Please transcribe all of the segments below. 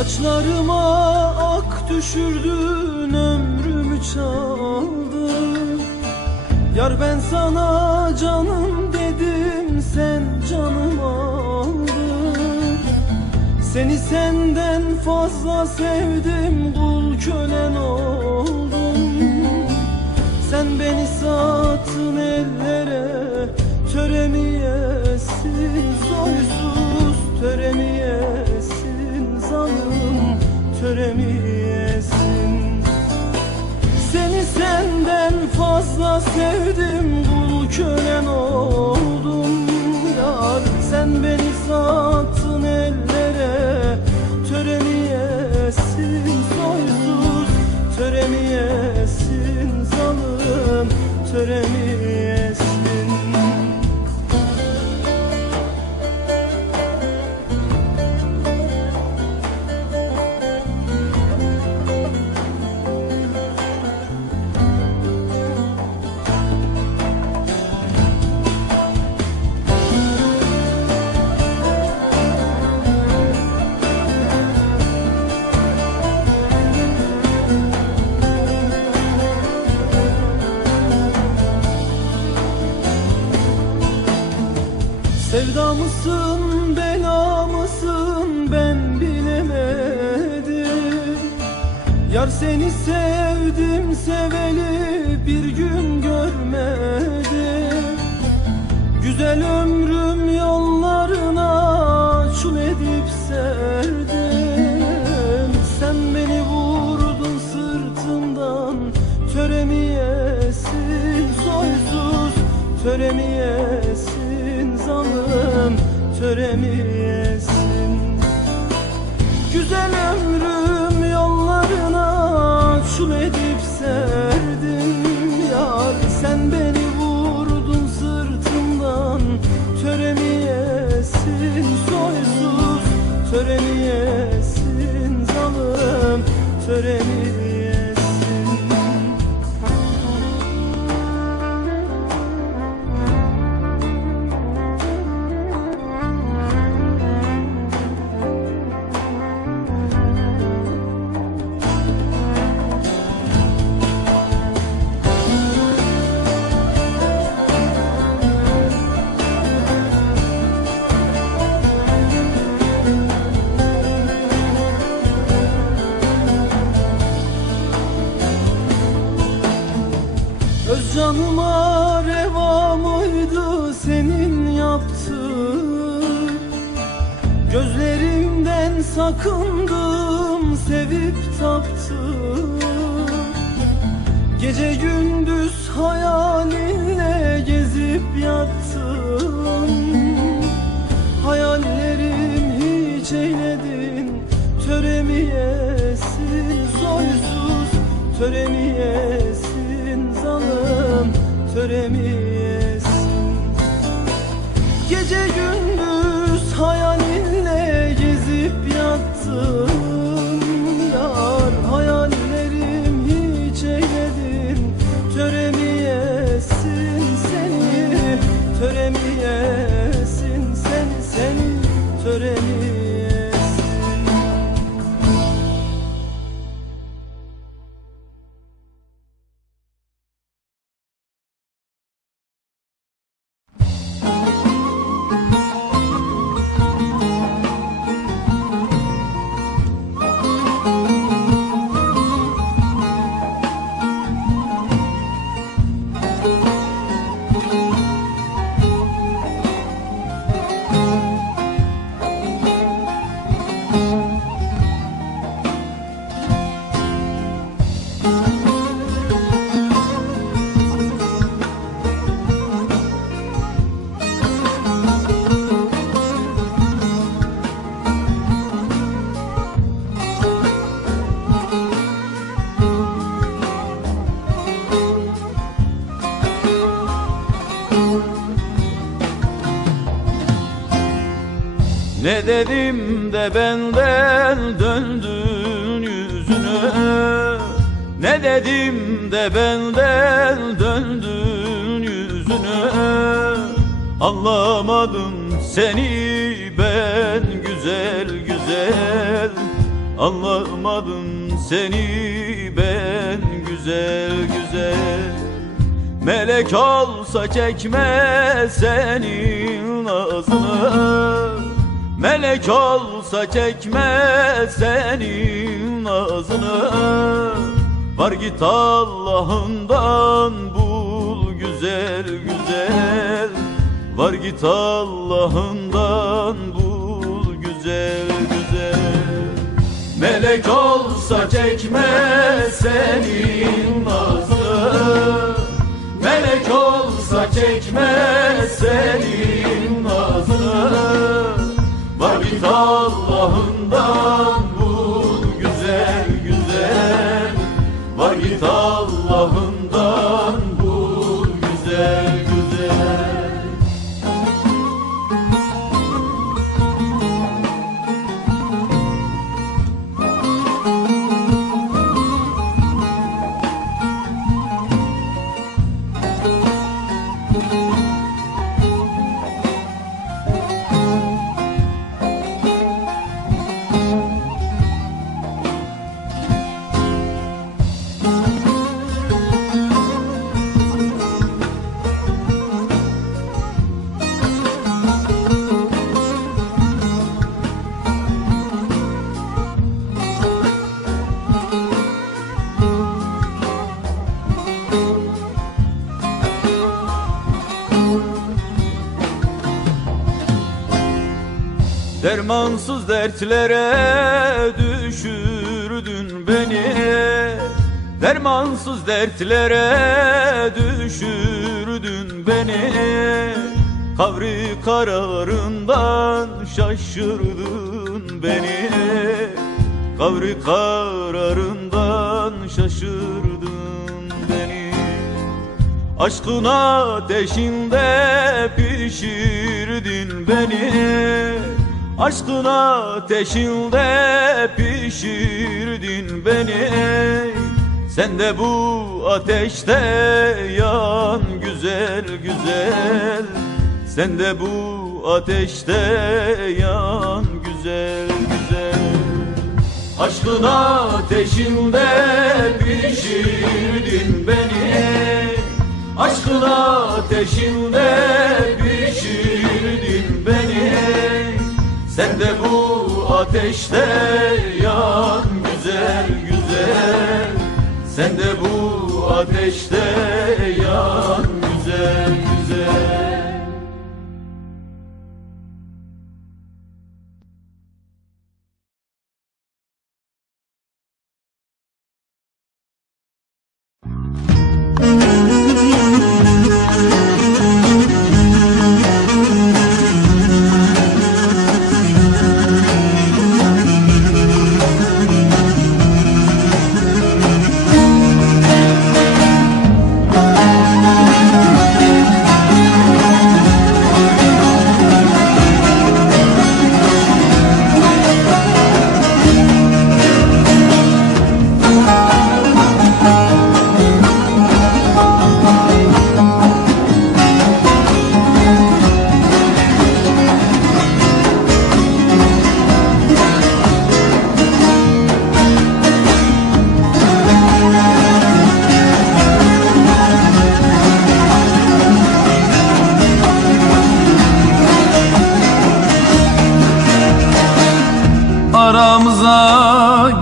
Saçlarıma ak düşürdün ömrümü çaldın. Yar ben sana canım dedim sen canım aldın. Seni senden fazla sevdim kul kölen oldum. Sen beni sattın ellere sevdim Kul kölen oldum. Yar Sen beni sattın ellere. Töremiyesin soysuz Töremiyesin zalim Töremiyesin Sevda mısın bela mısın ben bilemedim. Yar seni sevdim seveli bir gün görmedim. Güzel ömrüm töremiyesin Güzel ömrüm yollarına çul edip serdim Yar sen beni vurdun sırtımdan. Töremiyesin soysuz. Töremiyesin zalim Töremiyesin canıma reva mıydı senin yaptığın? Gözlerimden sakındım sevip taptım Gece gündüz hayalinle gezip yattım Hayallerim hiç eyledin Töremiyesin. Soysuz Töremiyesin zalim Ne dedim de benden döndün yüzüne. Ne dedim de benden döndün yüzüne. Anlamadım seni ben güzel güzel. Anlamadım seni ben güzel güzel. Melek olsa çekme senin ağzını Melek olsa çekme senin ağzını. Var git Allah'ından bul güzel güzel. Var git Allah'ından bul güzel güzel. Melek olsa çekme senin nazlı Melek olsa çekme senin Git Allah'ından Dermansız dertlere düşürdün beni. Dermansız dertlere düşürdün beni. Kavri kararından şaşırdın beni. Kavri kararından şaşırdın beni. Aşkın ateşinde pişirdin beni Aşkın ateşinde pişirdin beni. Sen de bu ateşte yan güzel güzel. Sen de bu ateşte yan güzel güzel. Aşkın ateşinde pişirdin beni. Aşkın ateşinde pişirdin Sen de bu ateşte yan güzel güzel. Sen de bu ateşte yan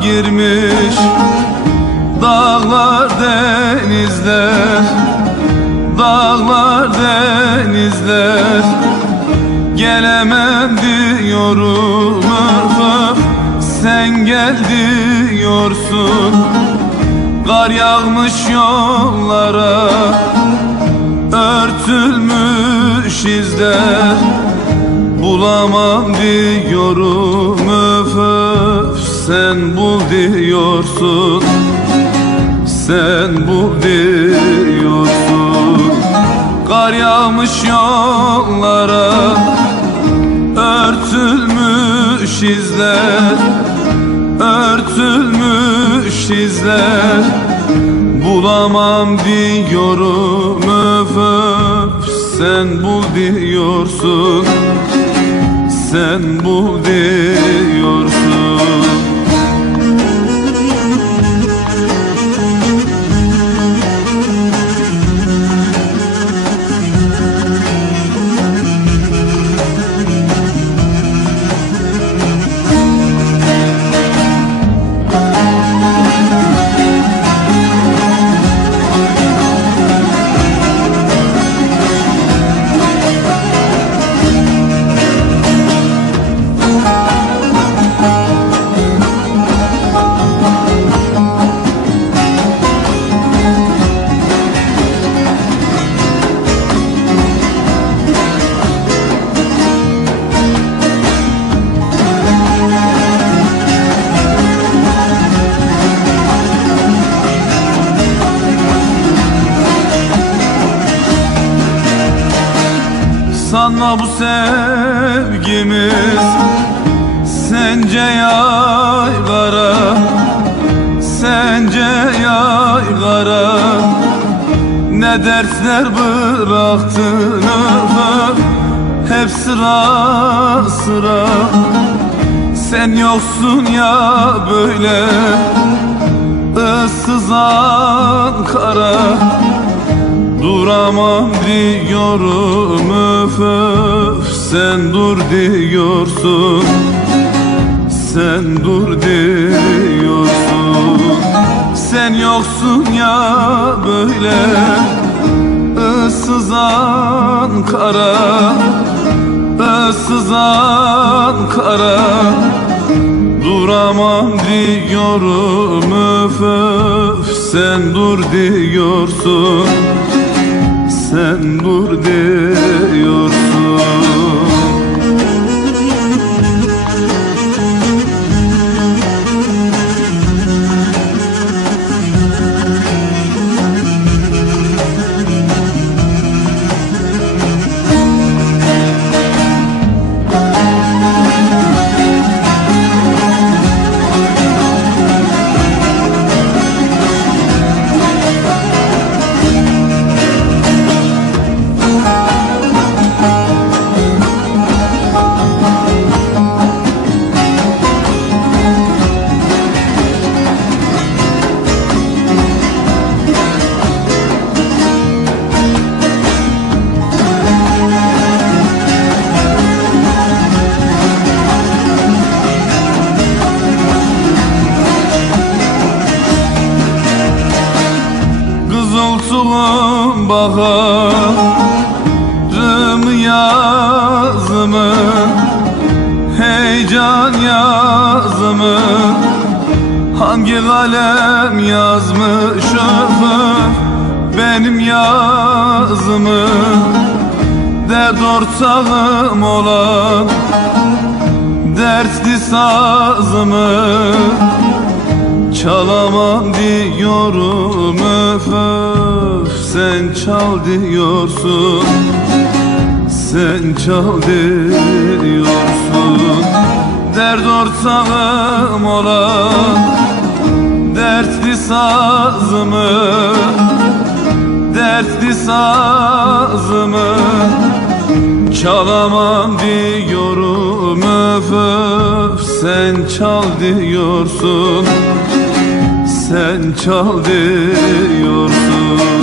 girmiş Dağlar denizler Dağlar denizler. Gelemem diyorum Sen gel diyorsun. Kar yağmış yollara Örtülmüş izler. Bulamam diyorum diyorsun Sen bul diyorsun. Kar yağmış yollara Örtülmüş izler Örtülmüş izler. Bulamam diyorum öf öf Sen bul diyorsun Sen bul diyorsun olsa bu sevgimiz. Sence yaylara Sence yaylara Ne dersler bıraktın öf Hep sıra sıra. Sen yoksun ya böyle ıssız Ankara Duramam diyorum öf öf Sen dur diyorsun Sen dur diyorsun. Sen yoksun ya böyle ıssız Ankara ıssız Ankara Duramam diyorum öf öf Sen dur diyorsun Sen dur diyorsun yazımı Dert ortağım olan Dertli sazımı Çalamam diyorum öf öf Sen çal diyorsun. Sen çal diyorsun. Dert ortağım olan Dertli sazımı Dertli sazımı Çalamam diyorum. Öf öf Sen çal diyorsun. Sen çal diyorsun